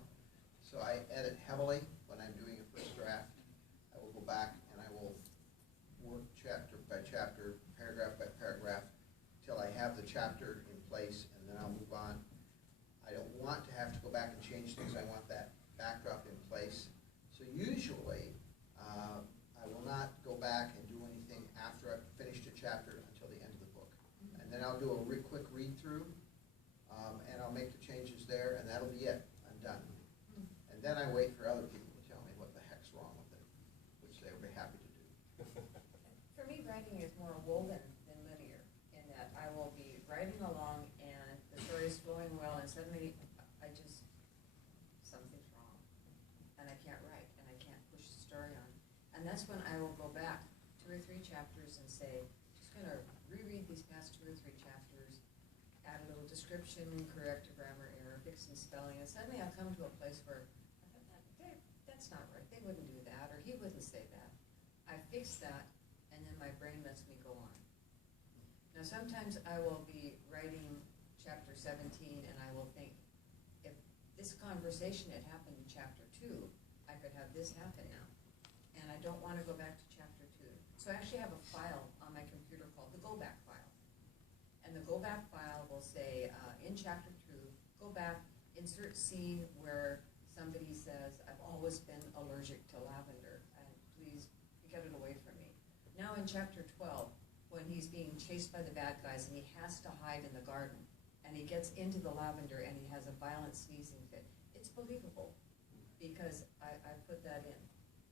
so I edit heavily when I'm doing a first draft. I will go back and I will work chapter by chapter, paragraph by paragraph, till I have the chapter in place, and then I'll move on. I don't want to have to go back and change things. I want that backdrop in place. So usually, I will not go back and do anything after I've finished a chapter until the end of the book. And then I'll do a quick read-through, and I'll make the changes there, and that'll be it. I'm done. And then I wait for other people to tell me what the heck's wrong with it, which they would be happy to do. For me, writing is more woven than linear, in that I will be writing along and the story is flowing well, and suddenly something's wrong, and I can't write, and I can't push the story on. And that's when I will go back 2 or 3 chapters and say, just gonna reread these past 2 or 3 chapters, add a little description, correct a grammar error, fix some spelling, and suddenly I'll come to a place where I thought, that's not right, they wouldn't do that, or he wouldn't say that. I fix that, and then my brain lets me go on. Now, sometimes I will be writing chapter 17, and I will think, if this conversation had happened in chapter 2, I could have this happen now. And I don't want to go back to chapter 2. So I actually have a file on my computer called the go back file. And the go back file will say, in chapter 2, go back, insert scene where somebody says, I've always been allergic to lavender, and please get it away from me. Now in chapter 12, when he's being chased by the bad guys and he has to hide in the garden, and he gets into the lavender and he has a violent sneezing fit, it's believable because I put that in.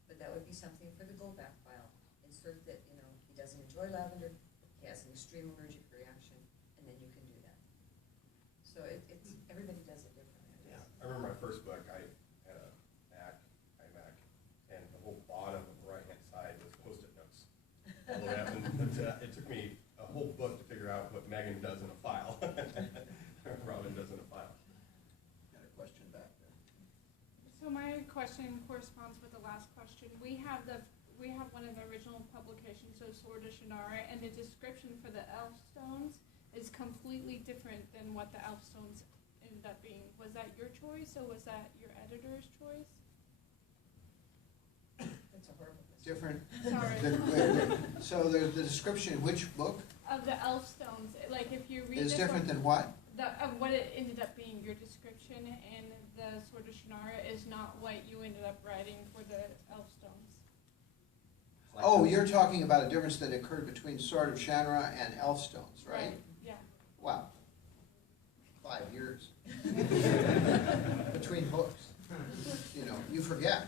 But that would be something for the go back file. Insert that, you know, he doesn't enjoy lavender, he has an extreme allergic reaction, and then you can do that. So it's everybody does it differently. Yeah. I remember my first book, I had a iMac, and the whole bottom of the right-hand side was Post-it notes. All the way up, and it took me a whole book to figure out what Megan does in a file, Robin does in a file. Got a question back there. So my question corresponds with the last question. We have one of the original publications, so Sword of Shannara, and the description for the Elfstones is completely different than what the Elfstones ended up being. Was that your choice, or was that your editor's choice? It's a horrible question. Different. Sorry. So the description, which book Of the Elfstones, like if you read is this different one, than what? of what it ended up being, your description in the Sword of Shannara is not what you ended up writing for the Elfstones. Oh, you're talking about a difference that occurred between Sword of Shannara and Elfstones, right? Yeah. Wow. 5 years. Between books. You know, you forget.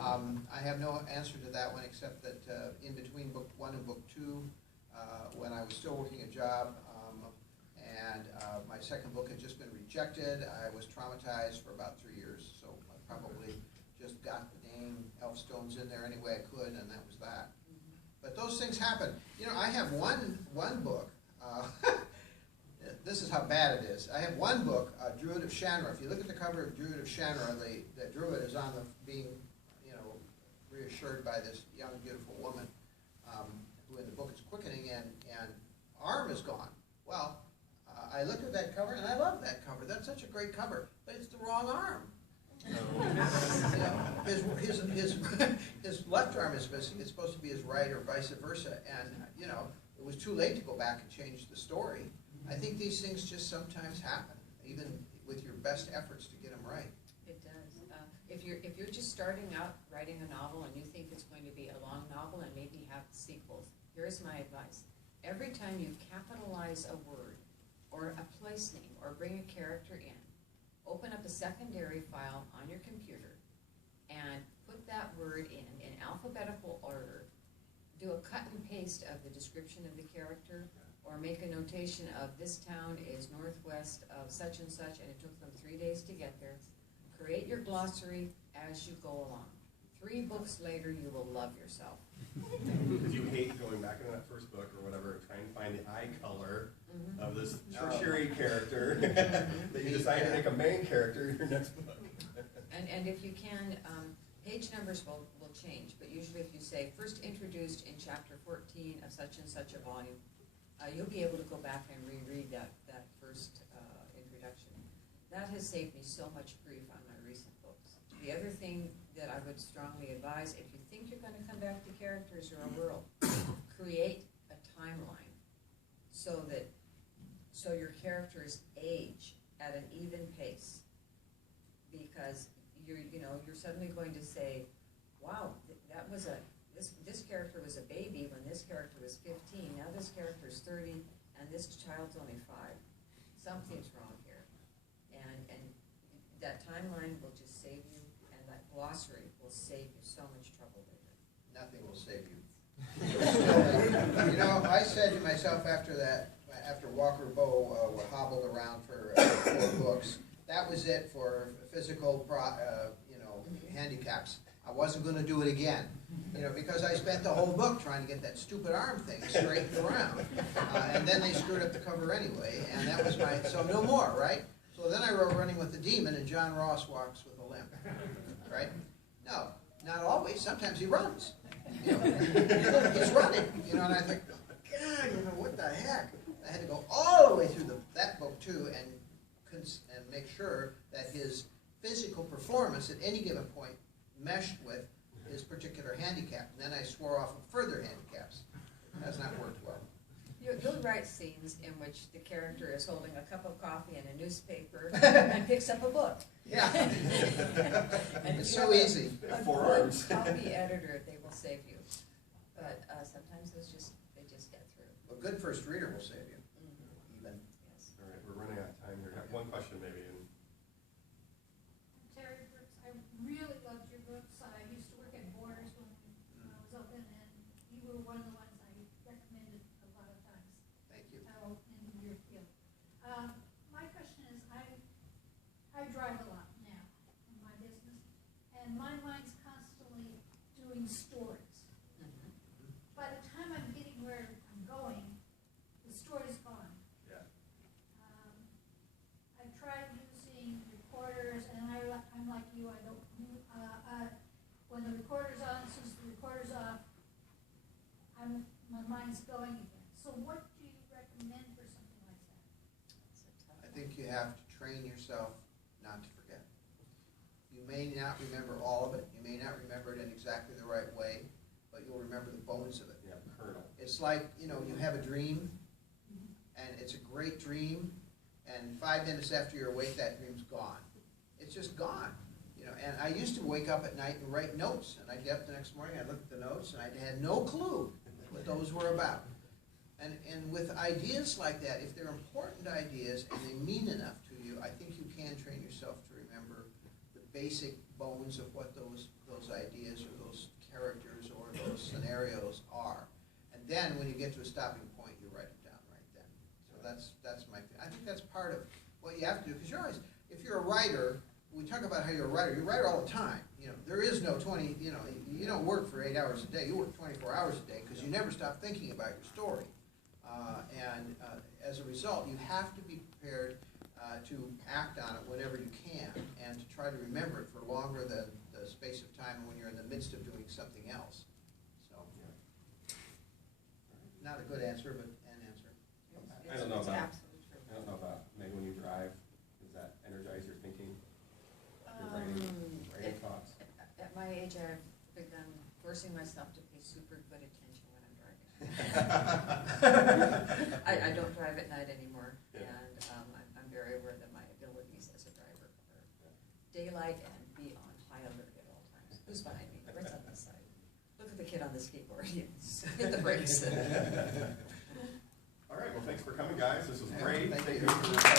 I have no answer to that one except that in between book 1 and book 2, when I was still working a job, and my second book had just been rejected, I was traumatized for about 3 years, so I probably just got the name Elfstones in there any way I could, and that was that. But those things happen. You know, I have one book. This is how bad it is. I have one book, Druid of Shannara. If you look at the cover of Druid of Shannara, the druid is on the being, you know, reassured by this young, beautiful woman who in the book is quickening, and arm is gone. Well, I looked at that cover, and I love that cover. That's such a great cover, but it's the wrong arm. You know, his left arm is missing. It's supposed to be his right, or vice versa. And you know, it was too late to go back and change the story. I think these things just sometimes happen, even with your best efforts to get them right. It does. If you're just starting out writing a novel and you think it's going to be a long novel and maybe have sequels, here's my advice. Every time you capitalize a word or a place name or bring a character in, open up a secondary file on your computer and put that word in alphabetical order. Do a cut and paste of the description of the character, or make a notation of this town is northwest of such and such, and it took them 3 days to get there. Create your glossary as you go along. 3 books later, you will love yourself. Because you hate going back into that first book or whatever and trying to find the eye color of this tertiary character that you decide to make a main character in your next book. And and if you can, page numbers will change, but usually if you say, first introduced in chapter 14 of such and such a volume, you'll be able to go back and reread that first introduction. That has saved me so much grief on my recent books. The other thing that I would strongly advise, if you think you're gonna come back to characters or a world, create a timeline so your characters age at an even pace. Because you're suddenly going to say, wow, this character was a baby when this character was 15, now this character is 30, and this child's only 5. Something's wrong here. And that timeline will just save you, and that glossary will save you so much trouble later. Nothing will save you. I said to myself after Walker Bow were hobbled around for 4 books, that was it for physical, handicaps. I wasn't going to do it again, because I spent the whole book trying to get that stupid arm thing straightened around, and then they screwed up the cover anyway, and that was so no more, right? So then I wrote Running with the Demon, and John Ross walks with a limp, right? No, not always. Sometimes he runs. He's running, and I think, God, what the heck? I had to go all the way through that book too, and make sure that his physical performance at any given point meshed with his particular handicap. And then I swore off of further handicaps. It has not worked well. You'll write scenes in which the character is holding a cup of coffee and a newspaper and picks up a book. Yeah. And It's so easy. A Four good arms. copy editor, they will save you. But sometimes they just get through. A good first reader will save you. Even. Yes. All right, we're running out of time here. Got one question maybe. Terry Brooks, I really loved your books. I used to work at Borders when I was open, and you were one of the ones I recommended a lot of times. Thank you. In your field. My question is, I drive a lot now in my business, and my mind's constantly doing stories. By the time I'm getting where I'm going, the story's gone. Yeah. I've tried using recorders, and I'm like you, I don't, when the recorder's on, since the recorder's off, my mind's going again. So what do you recommend for something like that? I think you have to train yourself not to forget. You may not remember all of it. You may not remember it in exactly the right way, but you'll remember the bones of it. Yeah, kernel. It's like, you have a dream, and it's a great dream, and 5 minutes after you're awake, that dream's gone. It's just gone. And I used to wake up at night and write notes, and I'd get up the next morning, I'd look at the notes, and I had no clue what those were about. And with ideas like that, if they're important ideas and they mean enough to you, I think you can train yourself to remember the basic bones of what those ideas or those characters or those scenarios are. And then when you get to a stopping point, you write it down right then. So that's my thing. I think that's part of what you have to do, because you're always, if you're a writer, we talk about how you're a writer all the time. There is no 20, you don't work for 8 hours a day, you work 24 hours a day, because you never stop thinking about your story. As a result, you have to be prepared to act on it whenever you can, and to try to remember it for longer than the space of time when you're in the midst of doing something else. So, not a good answer, but an answer. I don't know It's about, absolutely true. I don't know about, maybe when you drive, does that energize your thinking? Your writing thoughts? At my age, I've begun forcing myself to pay super good attention when I'm driving. I don't drive at night anymore, Yeah. and I'm very aware that my abilities as a driver are daylight and be on high alert at all times. Who's behind me? Right on the side. Look at the kid on the skateboard. Hit the brakes. All right, well, thanks for coming, guys. This was Yeah, great. thank Thank you. you for